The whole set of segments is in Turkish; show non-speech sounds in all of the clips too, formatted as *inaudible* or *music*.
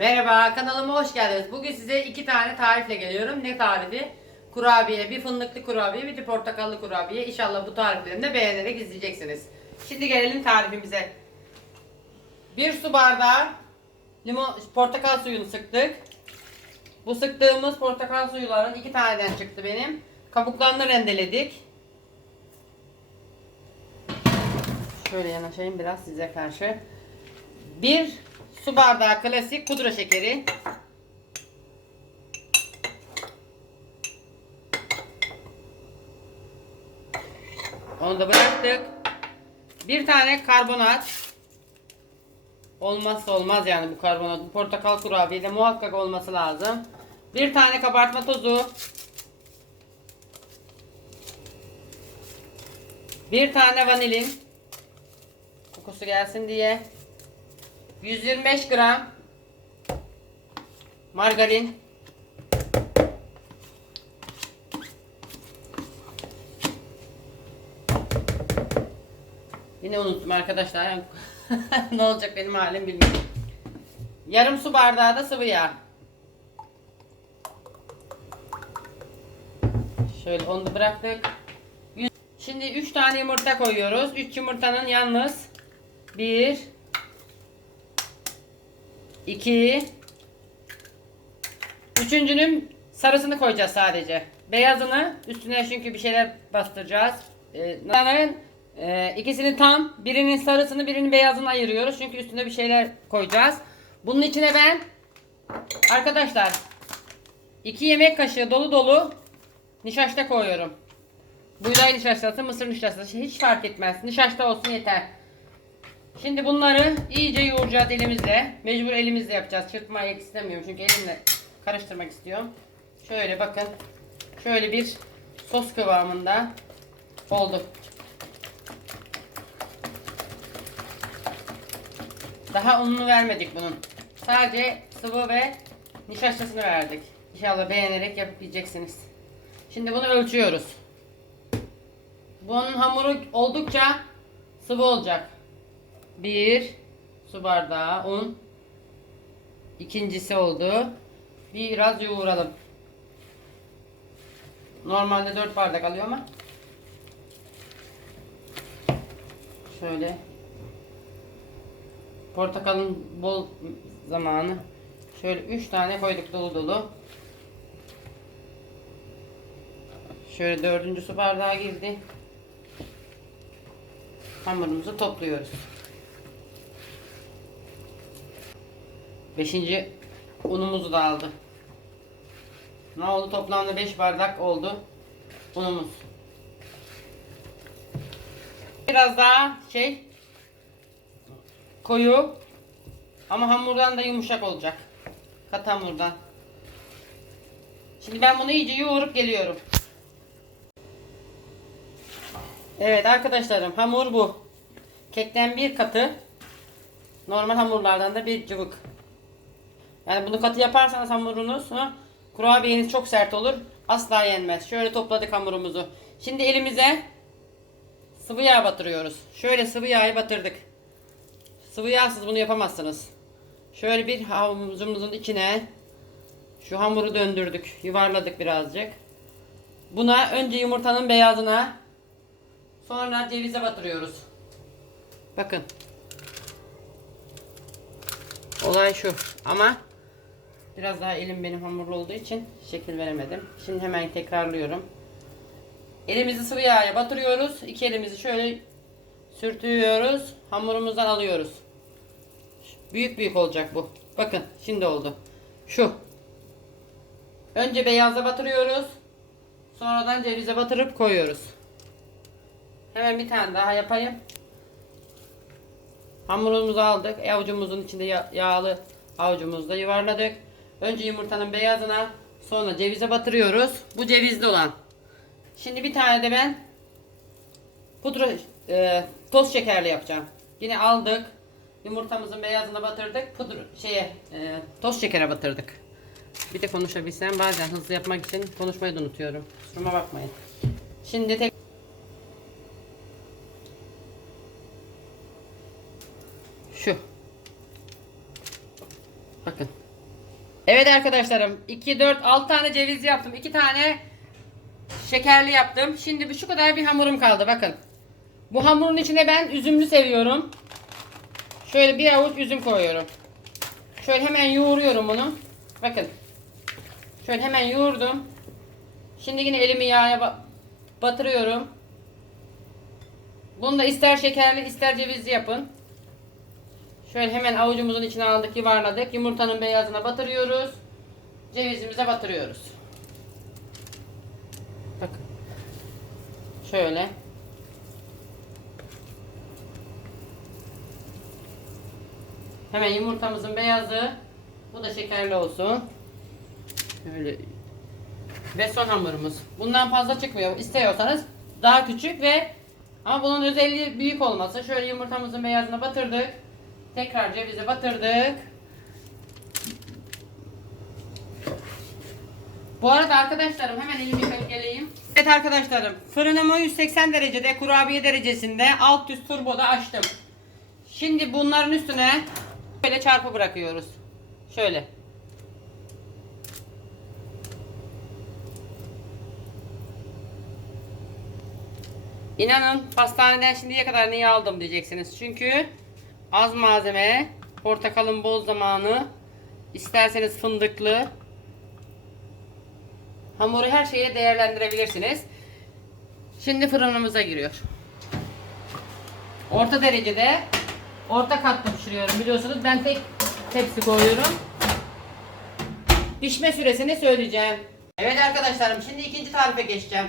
Merhaba kanalıma hoş geldiniz. Bugün size iki tane tarifle geliyorum. Ne tarifi? Kurabiye, bir fındıklı kurabiye, bir de portakallı kurabiye. İnşallah bu tariflerimi de beğenerek izleyeceksiniz. Şimdi gelelim tarifimize. Bir su bardağı limon, portakal suyunu sıktık. Bu sıktığımız portakal suyuların iki taneden çıktı benim. Kabuklarını rendeledik. Şöyle yanaşayım biraz size karşı. Bir su bardağı klasik pudra şekeri. Onu da bıraktık. Bir tane karbonat. Olmazsa olmaz yani bu karbonat. Portakal kurabiyede muhakkak olması lazım. Bir tane kabartma tozu. Bir tane vanilin. Kokusu gelsin diye. 125 gram margarin. Yine unuttum arkadaşlar. *laughs* ne olacak benim halim bilmiyorum. Yarım su bardağı da sıvı yağ. Şöyle onu da bıraktık. Şimdi 3 tane yumurta koyuyoruz. 3 yumurtanın yalnız 1 2 Üçüncünün sarısını koyacağız sadece. Beyazını üstüne çünkü bir şeyler bastıracağız. Ee, narın, e, ikisini tam birinin sarısını birinin beyazını ayırıyoruz. Çünkü üstüne bir şeyler koyacağız. Bunun içine ben arkadaşlar 2 yemek kaşığı dolu dolu nişasta koyuyorum. Buğday nişastası, mısır nişastası hiç fark etmez. Nişasta olsun yeter. Şimdi bunları iyice yoğuracağız elimizle. Mecbur elimizle yapacağız. Çırpmayı istemiyorum çünkü elimle karıştırmak istiyorum. Şöyle bakın. Şöyle bir sos kıvamında oldu. Daha ununu vermedik bunun. Sadece sıvı ve nişastasını verdik. İnşallah beğenerek yapıp yiyeceksiniz. Şimdi bunu ölçüyoruz. Bunun hamuru oldukça sıvı olacak. Bir su bardağı un. İkincisi oldu. Biraz yoğuralım. Normalde 4 bardak alıyor ama. Şöyle. Portakalın bol zamanı. Şöyle 3 tane koyduk dolu dolu. Şöyle dördüncü su bardağı girdi. Hamurumuzu topluyoruz. Beşinci unumuzu da aldı. Ne oldu? Toplamda 5 bardak oldu unumuz. Biraz daha şey koyu ama hamurdan da yumuşak olacak. Kat hamurdan. Şimdi ben bunu iyice yoğurup geliyorum. Evet arkadaşlarım hamur bu. Kekten bir katı. Normal hamurlardan da bir cıvık. Yani bunu katı yaparsanız hamurunuz ha, kurabiyeniz çok sert olur. Asla yenmez. Şöyle topladık hamurumuzu. Şimdi elimize sıvı yağ batırıyoruz. Şöyle sıvı yağı batırdık. Sıvı yağsız bunu yapamazsınız. Şöyle bir havucumuzun içine şu hamuru döndürdük. Yuvarladık birazcık. Buna önce yumurtanın beyazına sonra cevize batırıyoruz. Bakın. Olay şu. Ama biraz daha elim benim hamurlu olduğu için şekil veremedim. Şimdi hemen tekrarlıyorum. Elimizi sıvı yağa batırıyoruz. İki elimizi şöyle sürtüyoruz. Hamurumuzdan alıyoruz. Büyük büyük olacak bu. Bakın şimdi oldu. Şu. Önce beyaza batırıyoruz. Sonradan cevize batırıp koyuyoruz. Hemen bir tane daha yapayım. Hamurumuzu aldık. E, Avucumuzun içinde ya- yağlı avucumuzda yuvarladık. Önce yumurtanın beyazına sonra cevize batırıyoruz. Bu cevizli olan. Şimdi bir tane de ben pudra e, toz şekerli yapacağım. Yine aldık. Yumurtamızın beyazına batırdık. Pudra şeye e, toz şekere batırdık. Bir de konuşabilsem bazen hızlı yapmak için konuşmayı da unutuyorum. Kusuruma bakmayın. Şimdi tek Şu. Bakın. Evet arkadaşlarım 2 4 6 tane ceviz yaptım. 2 tane şekerli yaptım. Şimdi şu kadar bir hamurum kaldı bakın. Bu hamurun içine ben üzümlü seviyorum. Şöyle bir avuç üzüm koyuyorum. Şöyle hemen yoğuruyorum bunu. Bakın. Şöyle hemen yoğurdum. Şimdi yine elimi yağa ba- batırıyorum. Bunu da ister şekerli ister cevizli yapın. Şöyle hemen avucumuzun içine aldık, yuvarladık. Yumurtanın beyazına batırıyoruz. Cevizimize batırıyoruz. Bakın. Şöyle. Hemen yumurtamızın beyazı. Bu da şekerli olsun. Böyle. Ve son hamurumuz. Bundan fazla çıkmıyor. İstiyorsanız daha küçük ve ama bunun özelliği büyük olması. Şöyle yumurtamızın beyazına batırdık. Tekrar cevize batırdık. Bu arada arkadaşlarım hemen elimi yıkayıp geleyim. Evet arkadaşlarım fırınımı 180 derecede kurabiye derecesinde alt üst turboda açtım. Şimdi bunların üstüne böyle çarpı bırakıyoruz. Şöyle. İnanın pastaneden şimdiye kadar neyi aldım diyeceksiniz. Çünkü az malzeme, portakalın bol zamanı, isterseniz fındıklı, hamuru her şeye değerlendirebilirsiniz. Şimdi fırınımıza giriyor. Orta derecede, orta katta pişiriyorum biliyorsunuz. Ben tek tepsi koyuyorum. Pişme süresini söyleyeceğim. Evet arkadaşlarım şimdi ikinci tarife geçeceğim.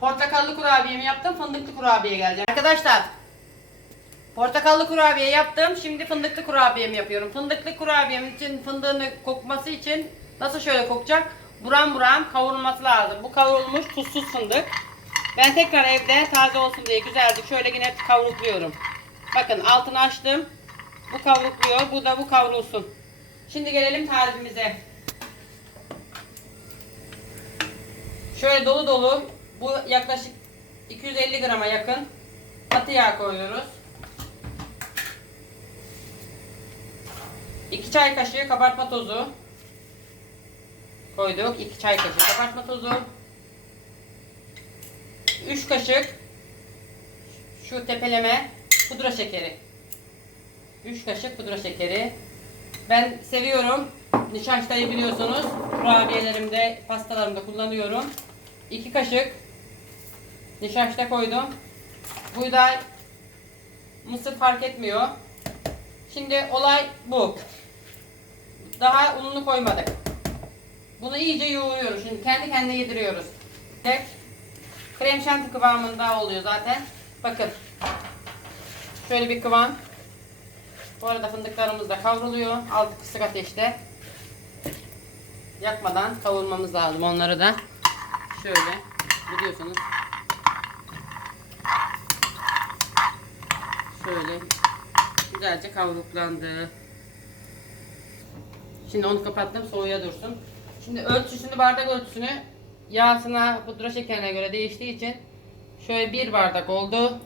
Portakallı kurabiyemi yaptım, fındıklı kurabiye geleceğim. Arkadaşlar, portakallı kurabiye yaptım, şimdi fındıklı kurabiyemi yapıyorum. Fındıklı kurabiyem için fındığını kokması için nasıl şöyle kokacak? Buram buram kavurulması lazım. Bu kavrulmuş tuzsuz fındık. Ben tekrar evde taze olsun diye güzelce şöyle yine kavrukluyorum. Bakın altını açtım. Bu kavrukluyor, bu da bu kavrulsun. Şimdi gelelim tarifimize. Şöyle dolu dolu bu yaklaşık 250 grama yakın katı yağ koyuyoruz. 2 çay kaşığı kabartma tozu koyduk. 2 çay kaşığı kabartma tozu. 3 kaşık şu tepeleme pudra şekeri. 3 kaşık pudra şekeri. Ben seviyorum. Nişastayı biliyorsunuz. Kurabiyelerimde, pastalarımda kullanıyorum. 2 kaşık nişasta koydum. Buğday, mısır fark etmiyor. Şimdi olay bu. Daha ununu koymadık. Bunu iyice yoğuruyoruz. Şimdi kendi kendine yediriyoruz. Tek krem şanti kıvamında oluyor zaten. Bakın. Şöyle bir kıvam. Bu arada fındıklarımız da kavruluyor. Altı kısık ateşte. Yakmadan kavurmamız lazım onları da. Şöyle biliyorsunuz. Şöyle güzelce kavruklandı. Şimdi onu kapattım soğuya dursun. Şimdi ölçüsünü bardak ölçüsünü yağsına pudra şekerine göre değiştiği için şöyle bir bardak oldu.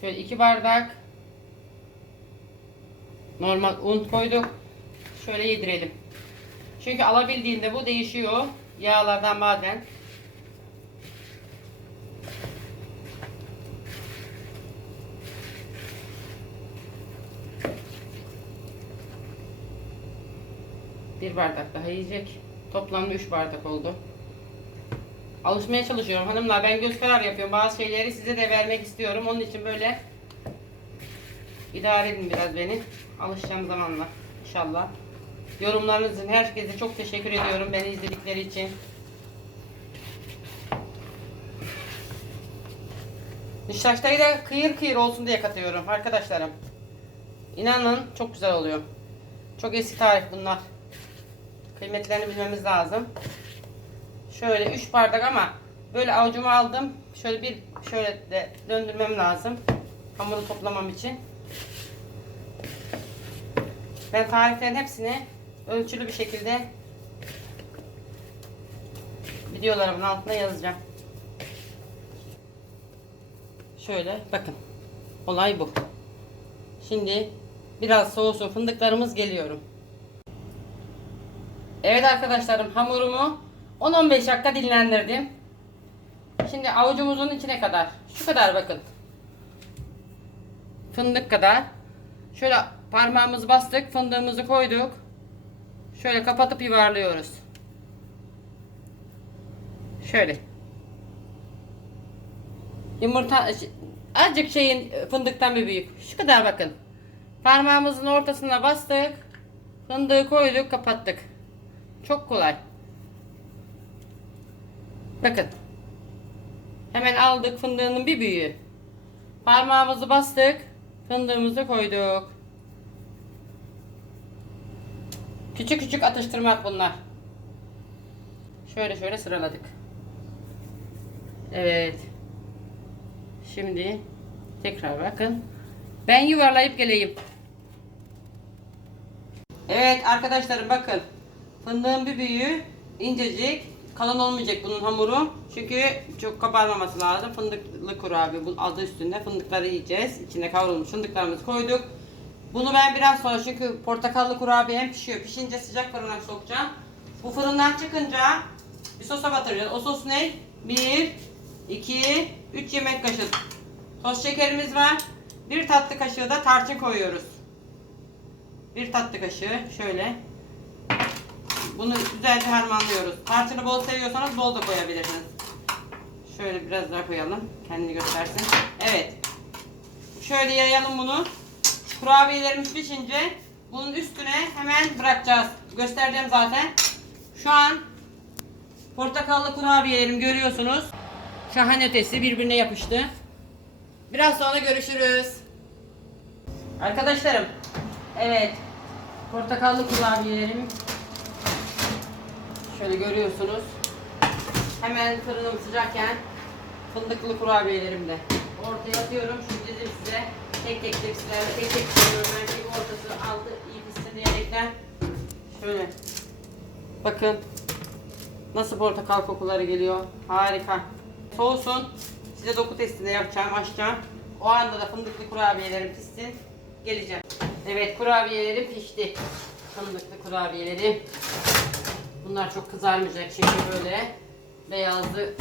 Şöyle iki bardak normal un koyduk. Şöyle yedirelim. Çünkü alabildiğinde bu değişiyor. Yağlardan bazen. Bir bardak daha yiyecek. Toplamda 3 bardak oldu. Alışmaya çalışıyorum hanımlar. Ben göz kararı yapıyorum. Bazı şeyleri size de vermek istiyorum. Onun için böyle idare edin biraz beni. Alışacağım zamanla. İnşallah. Yorumlarınız için herkese çok teşekkür ediyorum beni izledikleri için. Nişastayı da kıyır kıyır olsun diye katıyorum arkadaşlarım. İnanın çok güzel oluyor. Çok eski tarif bunlar. Kıymetlerini bilmemiz lazım. Şöyle 3 bardak ama böyle avucuma aldım. Şöyle bir şöyle de döndürmem lazım. Hamuru toplamam için. Ben tariflerin hepsini ölçülü bir şekilde videolarımın altına yazacağım. Şöyle bakın. Olay bu. Şimdi biraz soğusun fındıklarımız geliyorum. Evet arkadaşlarım hamurumu 10-15 dakika dinlendirdim. Şimdi avucumuzun içine kadar. Şu kadar bakın. Fındık kadar. Şöyle parmağımızı bastık. Fındığımızı koyduk. Şöyle kapatıp yuvarlıyoruz. Şöyle. Yumurta azıcık şeyin fındıktan bir büyük. Şu kadar bakın. Parmağımızın ortasına bastık. Fındığı koyduk, kapattık. Çok kolay. Bakın. Hemen aldık fındığının bir büyüğü. Parmağımızı bastık. Fındığımızı koyduk. Küçük küçük atıştırmak bunlar. Şöyle şöyle sıraladık. Evet. Şimdi tekrar bakın. Ben yuvarlayıp geleyim. Evet arkadaşlarım bakın. Fındığın bir büyüğü incecik. Kalın olmayacak bunun hamuru. Çünkü çok kabarmaması lazım. Fındıklı kurabiye bunun adı üstünde. Fındıkları yiyeceğiz. İçine kavrulmuş fındıklarımızı koyduk. Bunu ben biraz sonra çünkü portakallı kurabiyem pişiyor. Pişince sıcak fırına sokacağım. Bu fırından çıkınca bir sosa batıracağız. O sos ne? 1, 2, 3 yemek kaşığı toz şekerimiz var. Bir tatlı kaşığı da tarçın koyuyoruz. Bir tatlı kaşığı şöyle. Bunu güzelce harmanlıyoruz. Tarçını bol seviyorsanız bol da koyabilirsiniz. Şöyle biraz daha koyalım. Kendini göstersin. Evet. Şöyle yayalım bunu. Kurabiyelerimiz pişince bunun üstüne hemen bırakacağız. Göstereceğim zaten. Şu an portakallı kurabiyelerim görüyorsunuz. Şahane ötesi birbirine yapıştı. Biraz sonra görüşürüz. Arkadaşlarım. Evet. Portakallı kurabiyelerim. Şöyle görüyorsunuz. Hemen fırınım sıcakken fındıklı kurabiyelerim de ortaya atıyorum. Şimdi dedim size tek tek tepsilerle tek tek koyuyorum. Çünkü ortası altı iyi pişsin diyerekten. Şöyle. Bakın. Nasıl portakal kokuları geliyor. Harika. Soğusun. Size doku testi de yapacağım, açacağım. O anda da fındıklı kurabiyelerim pişsin. Geleceğim. Evet kurabiyelerim pişti. Fındıklı kurabiyelerim. Bunlar çok kızarmayacak çünkü böyle beyazlı.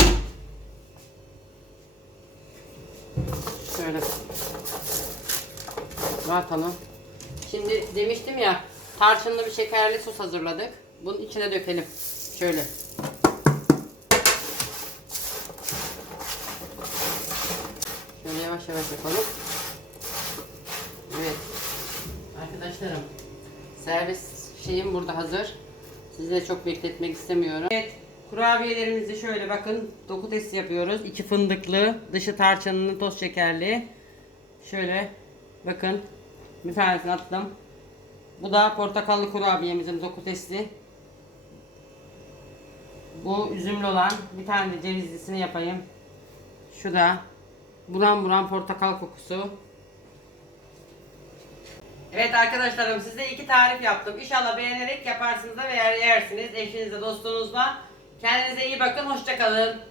Şöyle atalım. Şimdi demiştim ya tarçınlı bir şekerli sos hazırladık. Bunun içine dökelim. Şöyle. Şöyle yavaş yavaş yapalım. Evet. Arkadaşlarım servis şeyim burada hazır. Sizi de çok bekletmek istemiyorum. Evet. Kurabiyelerimizi şöyle bakın doku testi yapıyoruz. İçi fındıklı, dışı tarçınlı, toz şekerli. Şöyle bakın bir tanesini attım. Bu da portakallı kurabiyemizin doku testi. Bu üzümlü olan bir tane de cevizlisini yapayım. Şu da buram buram portakal kokusu. Evet arkadaşlarım size iki tarif yaptım. İnşallah beğenerek yaparsınız da veya yersiniz eşinizle dostunuzla. Kendinize iyi bakın. Hoşçakalın.